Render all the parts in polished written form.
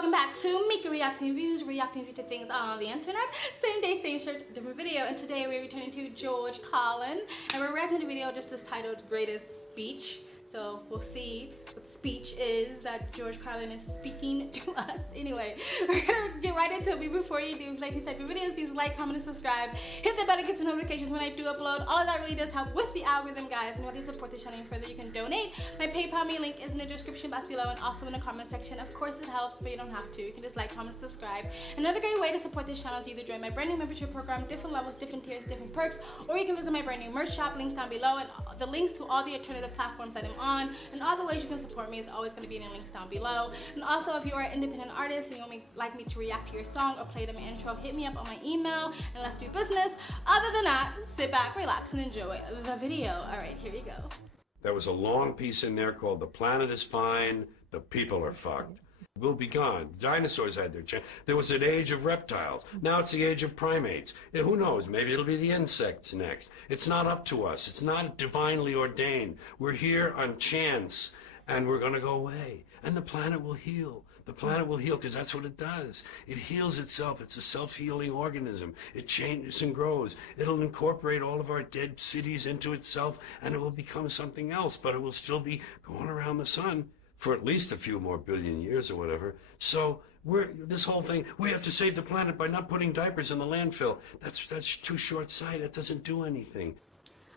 welcome back to Mika Reacting Views, reacting to things on the internet. Same day, same shirt, different video. And today we're returning to George Carlin, and we're reacting to a video just titled Greatest Speech. So we'll see what the speech is that George Carlin is speaking to us. Anyway, we're gonna get right into it. But before you do, if you like these type of videos, please like, comment, and subscribe. Hit the bell to get the notifications when I do upload. All of that really does help with the algorithm, guys. And if you support the channel even further, you can donate. My PayPal me link is in the description box below and also in the comment section. Of course, it helps, but you don't have to. You can just like, comment, subscribe. Another great way to support this channel is either join my brand new membership program, different levels, different tiers, different perks, or you can visit my brand new merch shop. Links down below, and the links to all the alternative platforms that I'm on, and all the ways you can support me is always going to be in the links down below. And also, if you are an independent artist and you like me to react to your song or play them in intro, hit me up on my email and let's do business. Other than that, sit back, relax, and enjoy the video. All right, here we go. There was a long piece in there called "The Planet is Fine, the People are Fucked." We'll be gone. Dinosaurs had their chance. There was an age of reptiles. Now it's the age of primates. Who knows? Maybe it'll be the insects next. It's not up to us. It's not divinely ordained. We're here on chance, and we're going to go away. And the planet will heal. The planet will heal because that's what it does. It heals itself. It's a self-healing organism. It changes and grows. It'll incorporate all of our dead cities into itself, and it will become something else, but it will still be going around the sun for at least a few more billion years or whatever. So this whole thing, we have to save the planet by not putting diapers in the landfill. That's too short-sighted. It doesn't do anything.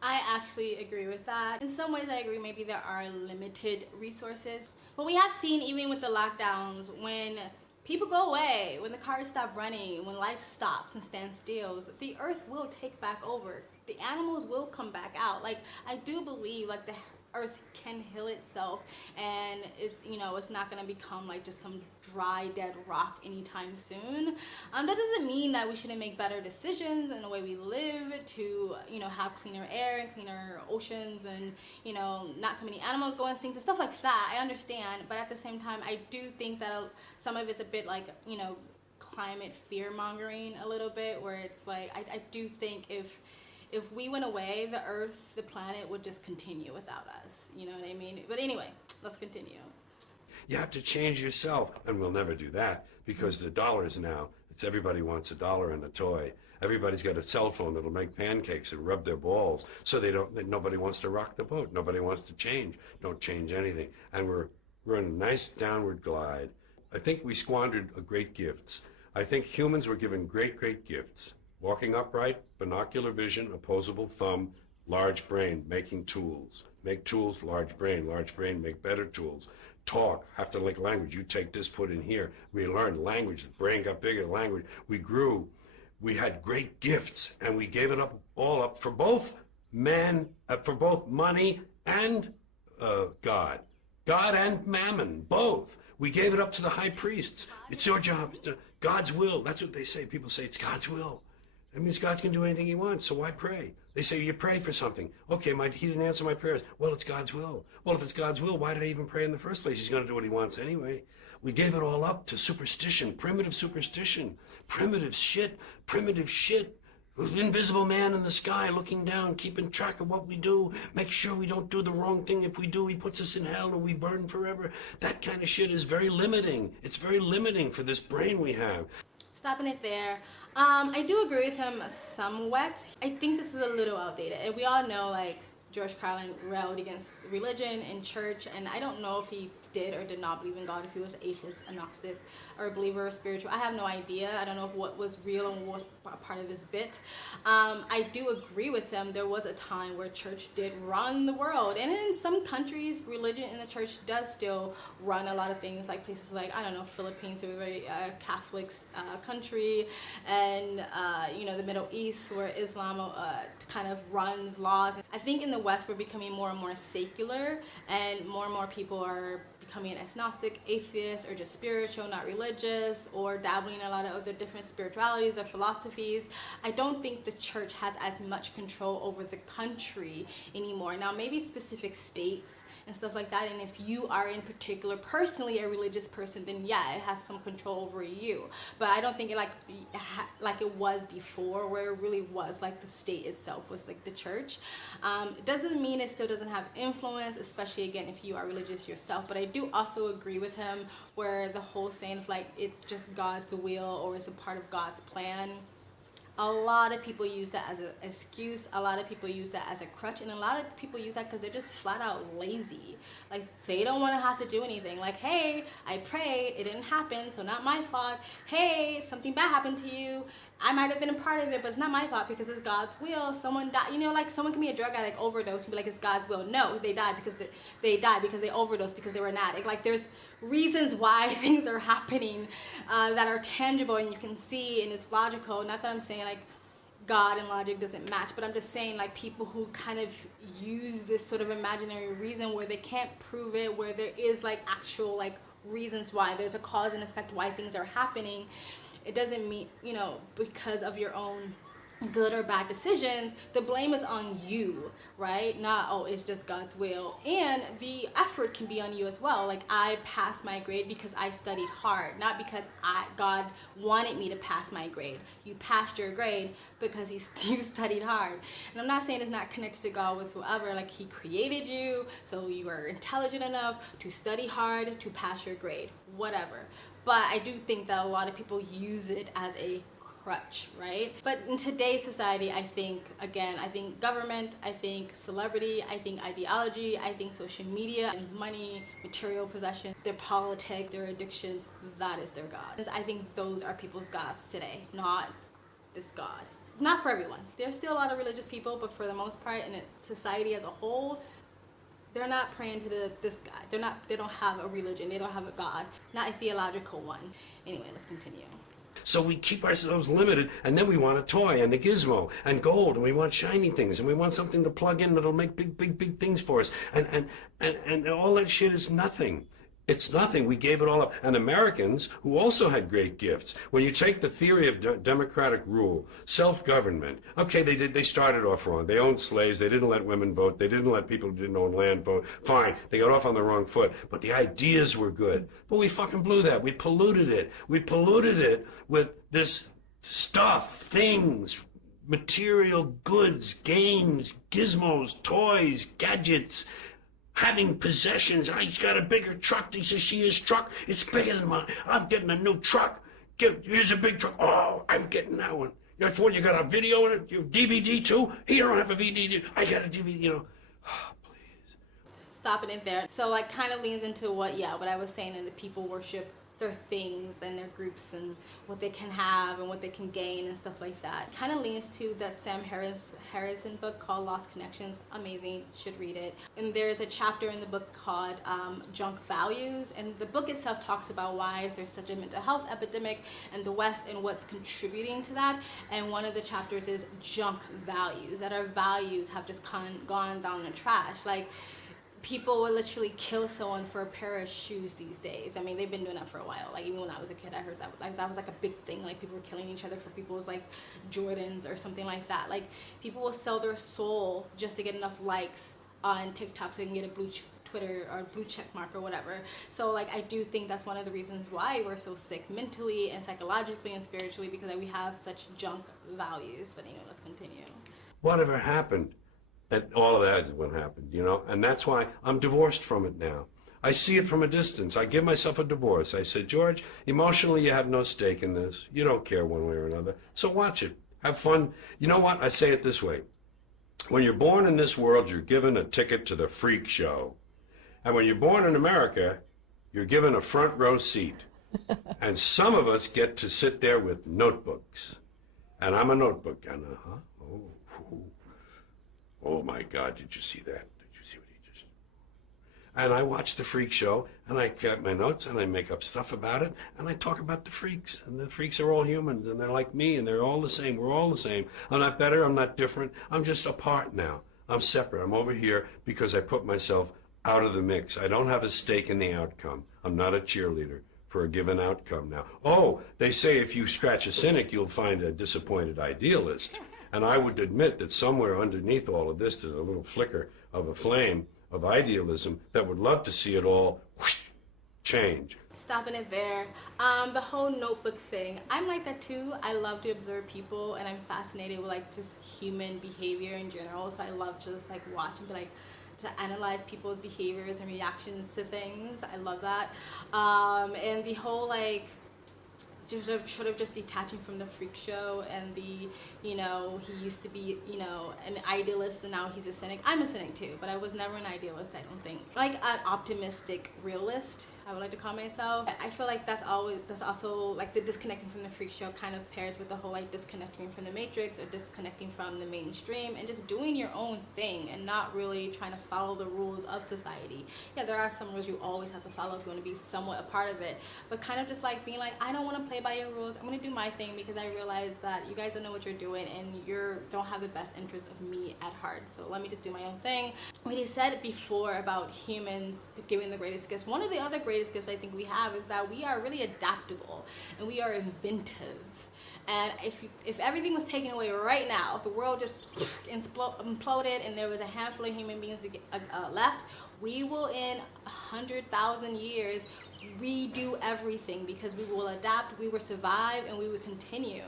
I actually agree with that. In some ways I agree, maybe there are limited resources. But we have seen, even with the lockdowns, when people go away, when the cars stop running, when life stops and stands still, the earth will take back over. The animals will come back out. Like, I do believe like the earth can heal itself, and it's not going to become like just some dry dead rock anytime soon. That doesn't mean that we shouldn't make better decisions in the way we live to have cleaner air and cleaner oceans, and not so many animals go extinct and stuff like that. I understand, but at the same time I do think that some of it's a bit like climate fear mongering a little bit, where it's like I do think if we went away, the earth, the planet would just continue without us. You know what I mean? But anyway, let's continue. You have to change yourself, and we'll never do that because the dollars now, everybody wants a dollar and a toy. Everybody's got a cell phone that'll make pancakes and rub their balls, so nobody wants to rock the boat. Nobody wants to change. Don't change anything. And we're in a nice downward glide. I think we squandered great gifts. I think humans were given great gifts. Walking upright, binocular vision, opposable thumb, large brain, making tools. Make tools, large brain, make better tools. Talk, have to like language. You take this, put in here. We learned language, the brain got bigger, language. We grew. We had great gifts, and we gave it all up for both for both money and God. God and mammon, both. We gave it up to the high priests. It's your job. It's God's will. That's what they say. People say it's God's will. That means God can do anything he wants, so why pray? They say, you pray for something. Okay, he didn't answer my prayers. Well, it's God's will. Well, if it's God's will, why did I even pray in the first place? He's going to do what he wants anyway. We gave it all up to superstition, primitive superstition, primitive shit. There's an invisible man in the sky looking down, keeping track of what we do, make sure we don't do the wrong thing. If we do, he puts us in hell and we burn forever. That kind of shit is very limiting. It's very limiting for this brain we have. Stopping it there. I do agree with him somewhat. I think this is a little outdated. And we all know, like, George Carlin railed against religion and church, and I don't know if he did or did not believe in God, if he was atheist, agnostic, or a believer or spiritual. I have no idea. I don't know what was real and what was part of his bit. I do agree with them. There was a time where church did run the world, and in some countries, religion in the church does still run a lot of things, like places like, I don't know, Philippines, who are a very Catholic country, and the Middle East, where Islam kind of runs laws. I think in the West, we're becoming more and more secular, and more people are becoming an agnostic, atheist, or just spiritual, not religious, or dabbling in a lot of other different spiritualities or philosophies. I don't think the church has as much control over the country anymore. Now, maybe specific states and stuff like that, and if you are in particular personally a religious person, then yeah, it has some control over you. But I don't think it like it was before, where it really was like the state itself itself was like the church. It doesn't mean it still doesn't have influence, especially again if you are religious yourself. But I do also agree with him where the whole saying of like it's just God's will or it's a part of God's plan. A lot of people use that as an excuse. A lot of people use that as a crutch. And a lot of people use that because they're just flat out lazy. Like, they don't want to have to do anything. Like, hey, I prayed. It didn't happen, so not my fault. Hey, something bad happened to you. I might have been a part of it, but it's not my fault because it's God's will. Someone died. You know, like someone can be a drug addict, overdose, and be like, it's God's will. No, they died because they overdosed because they were an addict. Like, there's reasons why things are happening that are tangible and you can see and it's logical. Not that I'm saying like God and logic doesn't match, but I'm just saying like people who kind of use this sort of imaginary reason where they can't prove it, where there is like actual like reasons why there's a cause and effect why things are happening. It doesn't mean, you know, because of your own good or bad decisions, the blame is on you, right? Not, oh, it's just God's will. And the effort can be on you as well. Like, I passed my grade because I studied hard, not because God wanted me to pass my grade. You passed your grade because you studied hard. And I'm not saying it's not connected to God whatsoever. Like, he created you, so you are intelligent enough to study hard to pass your grade, whatever. But I do think that a lot of people use it as a crutch, right? But in today's society, I think government, I think celebrity, I think ideology, I think social media and money, material possession, their politics, their addictions, that is their God. I think those are people's gods today, not this God. Not for everyone. There's still a lot of religious people, but for the most part, in society as a whole, they're not praying to this God. They don't have a religion. They don't have a God. Not a theological one. Anyway, let's continue. So we keep ourselves limited, and then we want a toy and a gizmo and gold, and we want shiny things, and we want something to plug in that'll make big things for us. And all that shit is nothing. It's nothing. We gave it all up. And Americans, who also had great gifts, when you take the theory of democratic rule, self-government, okay, they started off wrong. They owned slaves. They didn't let women vote. They didn't let people who didn't own land vote. Fine. They got off on the wrong foot. But the ideas were good. But we fucking blew that. We polluted it. We polluted it with this stuff, things, material goods, games, gizmos, toys, gadgets, having possessions. He's got a bigger truck. He says, see his truck? It's bigger than mine. I'm getting a new truck. Here's a big truck. Oh, I'm getting that one. That's what you got, a video in it? Your DVD too? He don't have a DVD. I got a DVD, you know. Oh, please. Stopping it there. So like kind of leans into what I was saying in the people worship their things and their groups and what they can have and what they can gain and stuff like that. Kind of leans to that Sam Harrison book called Lost Connections. Amazing, should read it. And there's a chapter in the book called Junk Values, and the book itself talks about why is there such a mental health epidemic in the West and what's contributing to that. And one of the chapters is junk values, that our values have just gone down the trash. Like, people would literally kill someone for a pair of shoes these days. I mean, they've been doing that for a while. Like, even when I was a kid, I heard that was like a big thing. Like, people were killing each other for people's like Jordans or something like that. Like, people will sell their soul just to get enough likes on TikTok so they can get a blue Twitter or blue check mark or whatever. So like, I do think that's one of the reasons why we're so sick mentally and psychologically and spiritually, because we have such junk values. But anyway, let's continue. Whatever happened? And all of that is what happened, you know? And that's why I'm divorced from it now. I see it from a distance. I give myself a divorce. I said, George, emotionally you have no stake in this. You don't care one way or another. So watch it. Have fun. You know what? I say it this way. When you're born in this world, you're given a ticket to the freak show. And when you're born in America, you're given a front row seat. And some of us get to sit there with notebooks. And I'm a notebook guy. Oh my God, did you see that? Did you see what he just... And I watch the freak show, and I get my notes, and I make up stuff about it, and I talk about the freaks. And the freaks are all humans, and they're like me, and they're all the same. We're all the same. I'm not better. I'm not different. I'm just apart now. I'm separate. I'm over here because I put myself out of the mix. I don't have a stake in the outcome. I'm not a cheerleader for a given outcome now. Oh, they say if you scratch a cynic, you'll find a disappointed idealist. And I would admit that somewhere underneath all of this, there's a little flicker of a flame of idealism that would love to see it all whoosh, Change. Stopping it there. The whole notebook thing. I'm like that too. I love to observe people, and I'm fascinated with like just human behavior in general. So I love just like watching, like to analyze people's behaviors and reactions to things. I love that. And the whole like just sort of just detaching from the freak show and the, you know, he used to be, you know, an idealist and now he's a cynic. I'm a cynic too, but I was never an idealist, I don't think. Like an optimistic realist, I would like to call myself. I feel like that's also like the disconnecting from the freak show kind of pairs with the whole like disconnecting from the matrix or disconnecting from the mainstream and just doing your own thing and not really trying to follow the rules of society. Yeah, there are some rules you always have to follow if you want to be somewhat a part of it, but kind of just like being like, I don't want to play by your rules. I'm going to do my thing because I realize that you guys don't know what you're doing and you don't have the best interest of me at heart. So let me just do my own thing. What he said before about humans giving the greatest gifts, one of the other greatest gifts I think we have is that we are really adaptable and we are inventive. And if everything was taken away right now, if the world just imploded and there was a handful of human beings left, we will in 100,000 years redo everything because we will adapt, we will survive, and we will continue.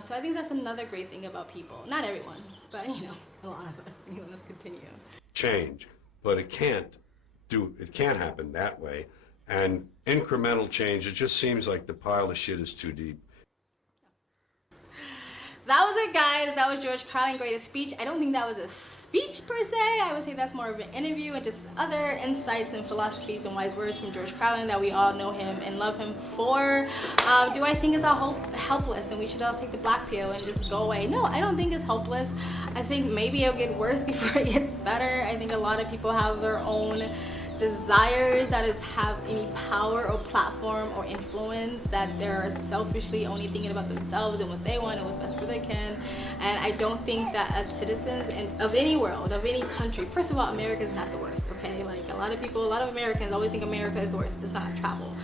So I think that's another great thing about people. Not everyone, but you know, a lot of us. You know, let's continue. Change, but it can't happen that way. And incremental change, it just seems like the pile of shit is too deep. That was it, guys. That was George Carlin greatest speech. I don't think that was a speech per se. I would say that's more of an interview and just other insights and philosophies and wise words from George Carlin that we all know him and love him for. Do I think it's all helpless and we should all take the black pill and just go away? No, I don't think it's hopeless. I think maybe it'll get worse before it gets better. I think a lot of people have their own desires that have any power or platform or influence, that they're selfishly only thinking about themselves and what they want and what's best for their kin. And I don't think that as citizens of any world, of any country, first of all, America is not the worst, okay? Like a lot of Americans always think America is the worst. It's not. Travel.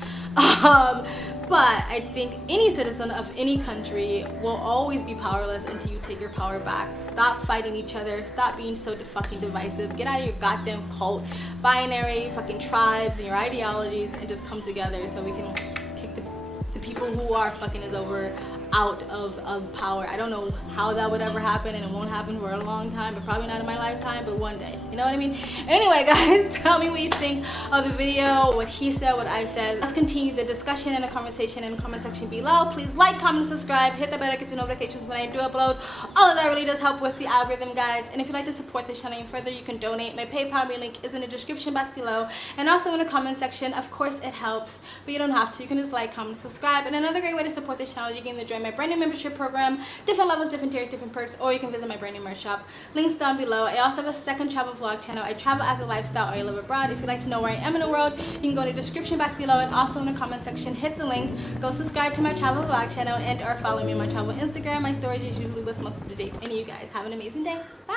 But I think any citizen of any country will always be powerless until you take your power back. Stop fighting each other. Stop being so fucking divisive. Get out of your goddamn cult, binary, fucking tribes and your ideologies and just come together so we can kick the people who are fucking us over out of power. I don't know how that would ever happen, and it won't happen for a long time, but probably not in my lifetime, but one day. You know what I mean? Anyway, guys, tell me what you think of the video, what he said, what I said. Let's continue the discussion and the conversation in the comment section below. Please like, comment, subscribe, hit that bell to get notifications when I do upload. All of that really does help with the algorithm, guys. And if you'd like to support this channel even further, you can donate. My PayPal link is in the description box below, and also in the comment section. Of course, it helps, but you don't have to. You can just like, comment, subscribe. And another great way to support this channel is you can join my brand new membership program, different levels, different tiers, different perks, or you can visit my brand new merch shop. Links down below. I also have a second travel vlog channel. I travel as a lifestyle or I live abroad. If you'd like to know where I am in the world, you can go to the description box below and also in the comment section, hit the link, go subscribe to my travel vlog channel and or follow me on my travel Instagram. My stories is usually what's most up to date. And you guys have an amazing day. Bye!